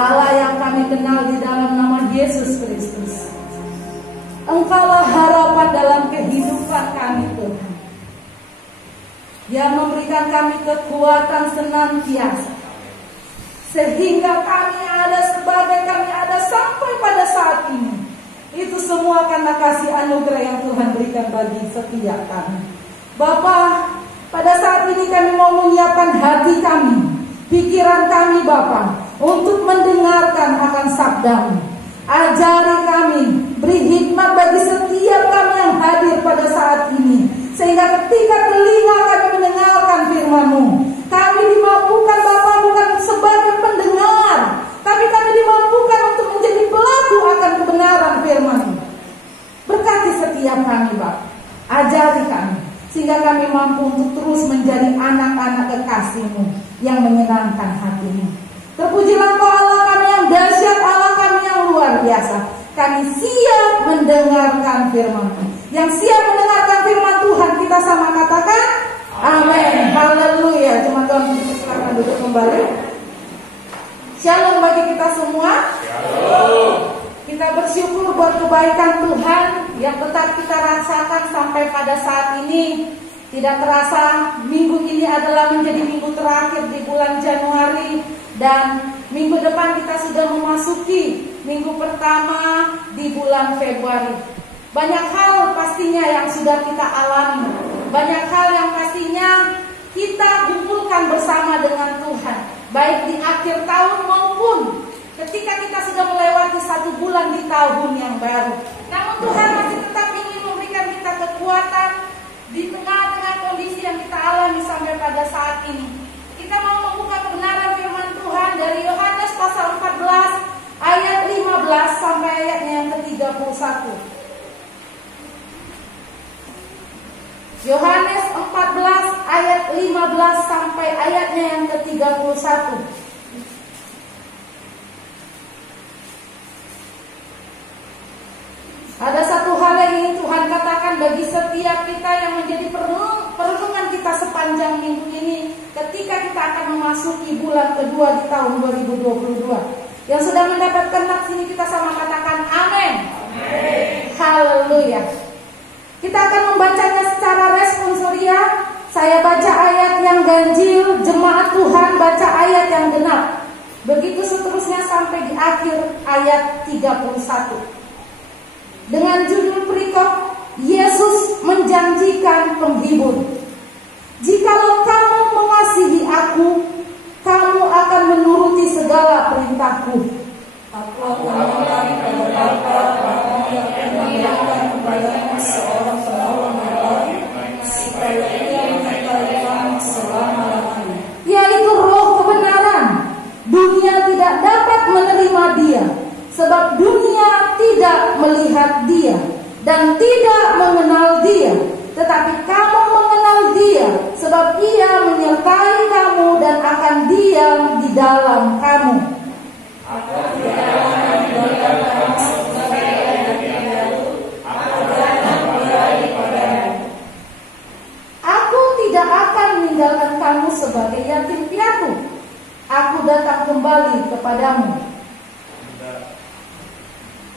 Allah yang kami kenal di dalam nama Yesus Kristus. Engkaulah harapan dalam kehidupan kami Tuhan, yang memberikan kami kekuatan senantiasa, sehingga kami ada sampai pada saat ini. Itu semua karena kasih anugerah yang Tuhan berikan bagi setiap kami. Bapa, pada saat ini kami mau menyiapkan hati kami, pikiran kami Bapa, untuk mendengarkan akan sabda-Mu. Ajari kami, beri hikmat bagi setiap kami yang hadir pada saat ini, sehingga ketika telinga kami mendengarkan firman-Mu, kami dimampukan Bapa bukan sebagai pendengar, tapi kami dimampukan untuk menjadi pelaku akan kebenaran firman-Mu. Berkati setiap kami Bapa, ajari kami, sehingga kami mampu untuk terus menjadi anak-anak kekasih-Mu yang menyenangkan hati-Mu. Terpujilah Engkau Allah kami yang dahsyat, Allah kami yang luar biasa. Kami siap mendengarkan firman-Mu. Yang siap mendengarkan firman Tuhan, kita sama katakan amin. Haleluya. Jemaat Tuhan, silakan duduk kembali. Shalom bagi kita semua. Shalom. Kita bersyukur buat kebaikan Tuhan yang tetap kita rasakan sampai pada saat ini. Tidak terasa minggu ini adalah menjadi minggu terakhir di bulan Januari, dan minggu depan kita sudah memasuki minggu pertama di bulan Februari. Banyak hal pastinya yang sudah kita alami, banyak hal yang pastinya kita kumpulkan bersama dengan Tuhan, baik di akhir tahun maupun ketika kita sudah melewati 1 bulan di tahun yang baru. Namun Tuhan masih tetap ingin memberikan kita kekuatan di tengah-tengah kondisi yang kita alami sampai pada saat ini. Kita mau membuka kebenaran firman Tuhan dari Yohanes pasal 14 ayat 15 sampai ayatnya yang ke-31. Yohanes 14 ayat 15 sampai ayatnya yang ke-31. Ada satu hal yang ingin Tuhan katakan bagi setiap kita yang menjadi perenungan kita sepanjang minggu ini, ketika kita akan memasuki bulan kedua di tahun 2022. Yang sudah mendapatkan hak sini kita sama katakan amin. Haleluya. Kita akan membacanya secara responsoria. Saya baca ayat yang ganjil, jemaat Tuhan baca ayat yang genap. Begitu seterusnya sampai di akhir ayat 31. Dengan judul perikop, Yesus menjanjikan penghibur. Jikalau kamu mengasihi aku, kamu akan menuruti segala perintahku. Aku akan menyerahkan kepada Bapa, yang akan menyerahkan kepadamu seorang penolong yang baru, supaya ia menyertai kamu selama-lamanya, yaitu Roh kebenaran. Dunia tidak dapat menerima Dia, sebab dunia tidak melihat Dia dan tidak mengenal Dia. Tetapi kamu mengenal Dia, sebab Ia menyertai kamu dan akan diam di dalam kamu. Aku tidak akan meninggalkan kamu sebagai anak piatu, aku datang kembali padamu. Aku tidak akan meninggalkan kamu sebagai yatim piatu, aku datang kembali kepadamu.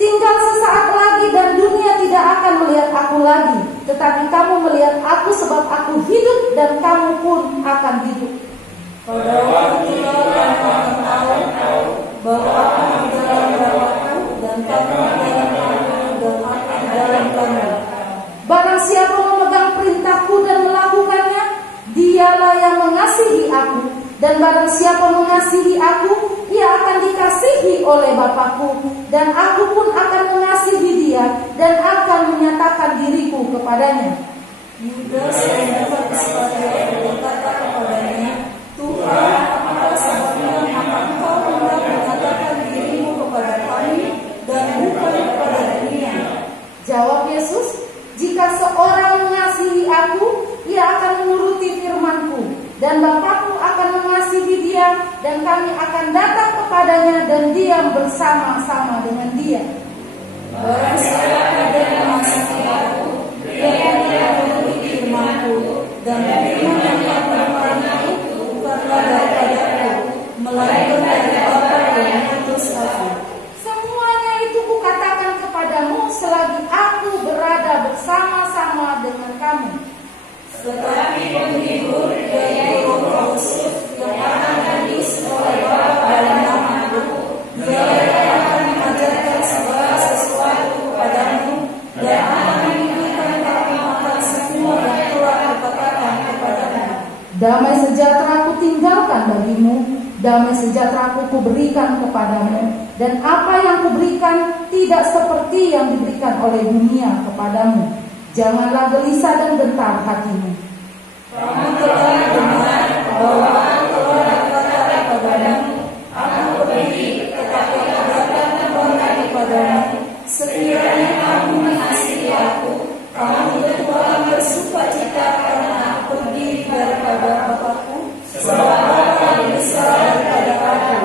Tinggal sesaat lagi dan dunia tidak akan melihat aku lagi, tetapi kamu melihat aku sebab aku hidup dan kamu pun akan hidup. Pada waktu itu kamu akan tahu bahwa aku di dalam Bapa-Ku dan kamu di dalam aku dan aku di dalam kamu. Barang siapa memegang perintahku dan melakukannya, dialah yang mengasihi aku. Dan barang siapa mengasihi aku, ia akan dikasihi oleh Bapa-Ku, dan aku pun akan mengasihi dia dan akan menyatakan diriku kepadanya. Yudas yang Iskariot berkata kepadanya, Tuhan, apa sebabnya engkau hendak menyatakan dirimu kepada kami dan bukan kepada dunia? Jawab Yesus, jika seorang mengasihi aku, ia akan menuruti firman-Ku, dan Bapa-Ku akan mengasihi dia, dan kami akan datang kepadanya dan diam bersama-sama dengan dia. Barang siapa yang mengasihi aku, dia akan menuruti firman-Ku, dan firman yang aku katakan itu bukanlah daripada aku, melainkan dari Bapa yang mengutus kamu. Tetapi penghibur yaitu Roh Kudus yang akan hadis oleh Bapa dalam namaku, Dia akan mengajarkan segala sesuatu kepadamu dan akan mengingatkan kamu akan semua yang telah Kukatakan kepadamu. Damai sejahtera Ku tinggalkan bagimu, damai sejahtera Ku berikan kepadamu, dan apa yang Kuberikan tidak seperti yang diberikan oleh dunia kepadamu. Janganlah gelisah dan gentar hatimu. Kamu telah dengar bahwa Aku telah berkata kepadamu, Aku pergi, tetapi Aku datang kembali kepadamu. Sekiranya kamu mengasihi Aku, kamu tentu akan bersukacita karena Aku pergi daripada Bapa-Ku, sebab Bapa lebih besar daripada Aku.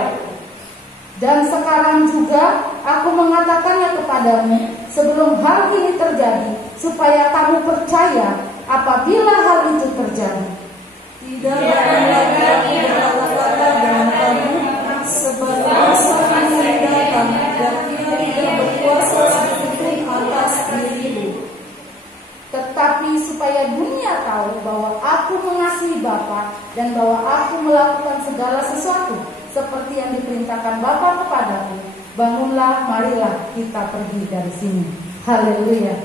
Dan sekarang juga Aku mengatakannya kepadamu sebelum hal ini terjadi, supaya kamu percaya apabila hal itu terjadi. Tidak akan lagi Aku berkata-kata dengan kamu, sebab kuasa Ia datang dan Ia tidak berkuasa sedikitpun atas dirimu. Tetapi supaya dunia tahu bahwa Aku mengasihi Bapa dan bahwa Aku melakukan segala sesuatu seperti yang diperintahkan Bapa kepadaku, bangunlah, marilah kita pergi dari sini. Haleluya.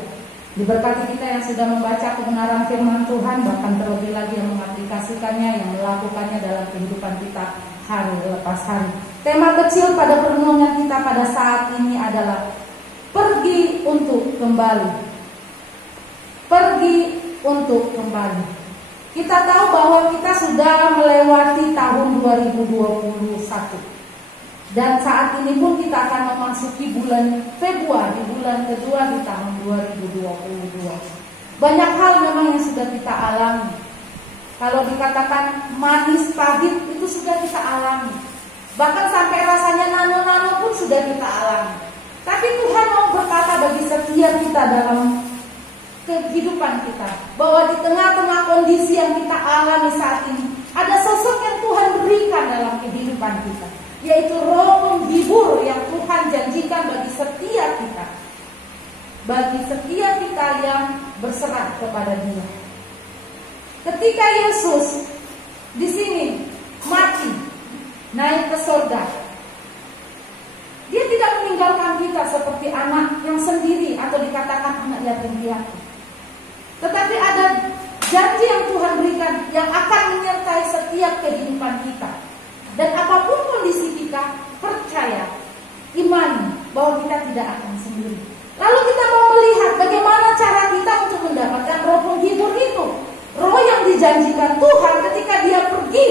Diberkati kita yang sudah membaca kebenaran firman Tuhan, bahkan terlebih lagi yang mengaplikasikannya, yang melakukannya dalam kehidupan kita hari lepas hari. Tema kecil pada perenungan kita pada saat ini adalah pergi untuk kembali. Pergi untuk kembali. Kita tahu bahwa kita sudah melewati tahun 2021. Dan saat ini pun kita akan memasuki bulan Februari, bulan kedua di tahun 2022. Banyak hal memang yang sudah kita alami. Kalau dikatakan manis pahit itu sudah kita alami. Bahkan sampai rasanya nano-nano pun sudah kita alami. Tapi Tuhan mau berkata bagi setiap kita dalam kehidupan kita, bahwa di tengah-tengah kondisi yang kita alami saat ini, ada sosok yang Tuhan berikan dalam kehidupan kita, yaitu Roh penghibur yang Tuhan janjikan bagi setiap kita, bagi setiap kita yang berserah kepada Dia. Ketika Yesus di sini mati, naik ke surga, Dia tidak meninggalkan kita seperti anak yang sendiri atau dikatakan anak yatim piatu. Tetapi ada janji yang Tuhan berikan yang akan menyertai setiap kehidupan kita. Dan apapun kondisi kita, percaya, imani bahwa kita tidak akan sendiri. Lalu kita mau melihat bagaimana cara kita untuk mendapatkan Roh penghibur itu. Roh yang dijanjikan Tuhan ketika Dia pergi.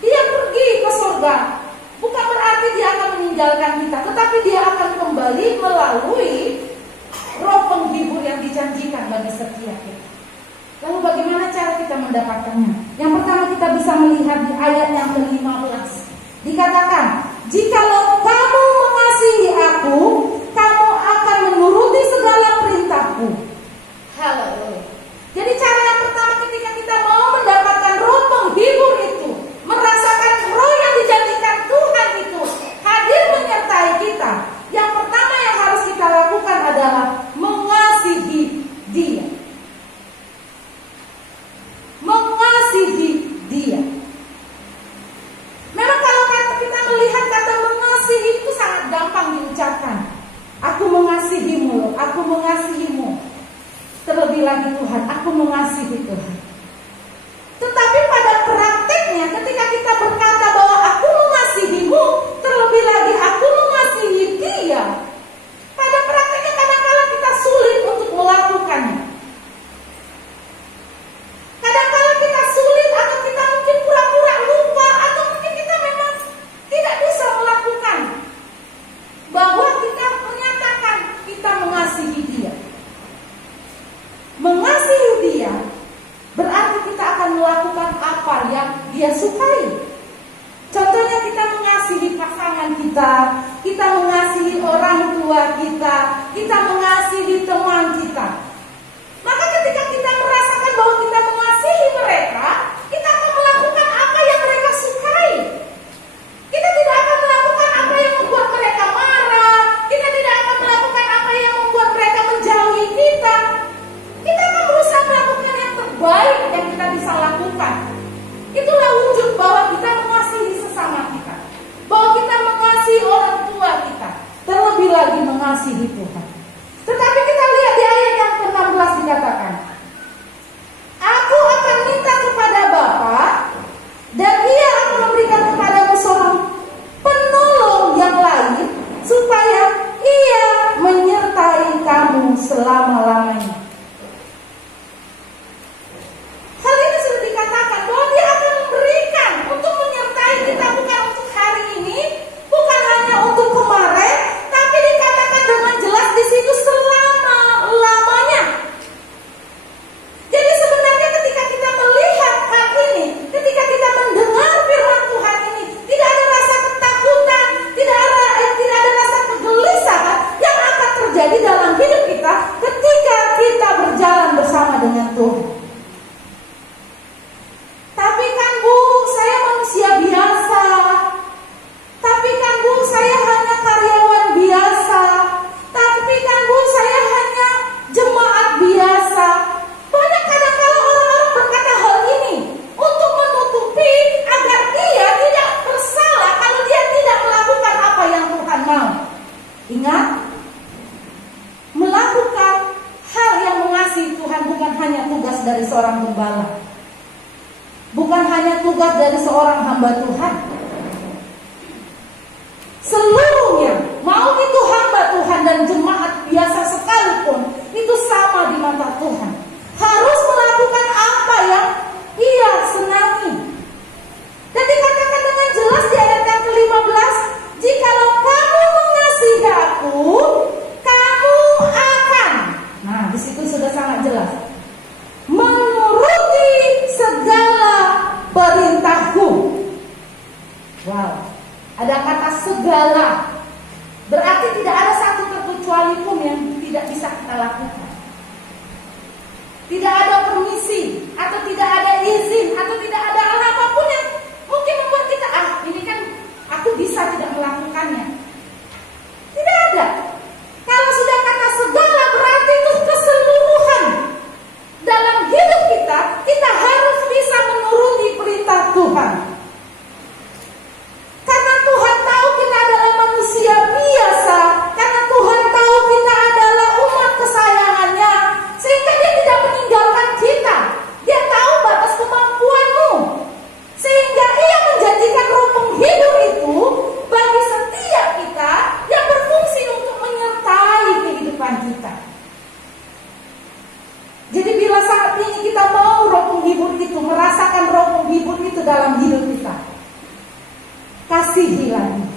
Dia pergi ke surga. Bukan berarti Dia akan meninggalkan kita, tetapi Dia akan kembali melalui Roh penghibur yang dijanjikan bagi setiap kita. Lalu bagaimana cara kita mendapatkannya? Yang pertama kita bisa melihat di ayat yang ke-15. Dikatakan, jikalau kamu mengasihi Aku, kamu akan menuruti segala perintahku. Haleluya. Jadi cara yang pertama ketika kita mau mendapatkan Roh penghibur itu, merasakan Roh yang dijanjikan Tuhan itu hadir menyertai kita, yang pertama yang harus kita lakukan adalah mengasihi Dia. Mengasihi Dia. Memang kalau kita melihat kata mengasihi itu sangat gampang diucapkan. Aku mengasihimu, aku mengasihimu. Terlebih lagi Tuhan, aku mengasihi Tuhan. Tetapi pada prakteknya ketika kita berkata bahwa aku mengasihimu, terlebih lagi aku mengasihi Dia, pada prakteknya kadang-kadang kita sulit untuk melakukannya. Kadang-kadang kita sulit atau kita mungkin pura-pura lupa atau mungkin kita memang tidak bisa melakukan bahwa kita menyatakan kita mengasihi Dia. Mengasihi Dia berarti kita akan melakukan apa yang Dia sukai. Contohnya kita mengasihi pasangan kita, kita mengasihi orang tua kita, kita mengasihi teman kita. Maka ketika kita merasakan bahwa kita mengasihi mereka, kita akan melakukan apa yang mereka sukai. Kita tidak akan melakukan apa yang membuat mereka marah. Kita tidak akan melakukan apa yang membuat mereka menjauhi kita. Kita akan berusaha melakukan mengasihi Tuhan. Tetapi kita lihat di ayat yang ke-16 dikatakan, aku akan minta kepada Bapa, dan Ia akan memberikan kepadamu seorang penolong yang lain, supaya Ia menyertai kamu selama-lamanya. Hal ini sudah dikatakan bahwa Dia akan memberikan untuk menyertai kita, bukan untuk hari ini, bukan hanya untuk kemarin, tapi dikatakan dengan jelas di situ selama-lamanya. Jadi sebenarnya ketika kita melihat hal ini, ketika kita mendengar firman Tuhan ini, tidak ada rasa ketakutan, tidak ada rasa kegelisahan yang akan terjadi dalam hidup kita ketika kita berjalan bersama dengan Tuhan. Tapi kan Bu, saya manusia biasa. Tapi kan Bu, saya hanya karyawan biasa. Tapi kan Bu, saya hanya jemaat biasa. Banyak kadang-kala orang-orang berkata hal ini untuk menutupi agar dia tidak bersalah kalau dia tidak melakukan apa yang Tuhan mau. Ingat, melakukan hal yang mengasihi Tuhan bukan hanya tugas dari seorang gembala, bukan hanya tugas dari seorang hamba Tuhan. Seluruhnya, mau itu hamba Tuhan dan jemaat biasa sekalipun, itu sama di mata Tuhan. Harus melakukan apa yang Ia senangi. Dan dikatakan dengan jelas di ayat yang ke-15, jikalau kamu mengasihi aku, kamu akan. Nah, di situ sudah sangat jelas. Menuruti segala perintahku. Wow, ada kata segala. Berarti tidak ada satu terkecuali pun yang tidak bisa kita lakukan. Tidak ada permisi, atau tidak ada izin, atau tidak ada hal apapun yang mungkin membuat kita, ini kan aku bisa tidak melakukannya. Tidak ada. Kalau sudah kata segala berarti itu keseluruhan. Dalam hidup kita, kita harus bisa menuruti perintah Tuhan. Karena Tuhan tahu kita adalah manusia biasa, karena Tuhan tahu kita adalah umat kesayangannya, sehingga Dia tidak meninggalkan kita. Dia tahu batas kemampuanmu, sehingga Ia menjanjikan roh penghidup itu bagi setiap kita yang berfungsi untuk menyertai kehidupan kita. Jadi bila saat ini kita mau roh penghibur itu, merasakan roh penghibur itu dalam hidup kita, kasihilah Dia,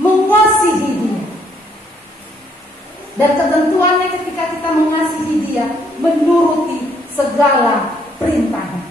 mengasihi Dia. Dan ketentuannya ketika kita mengasihi Dia, menuruti segala perintahnya.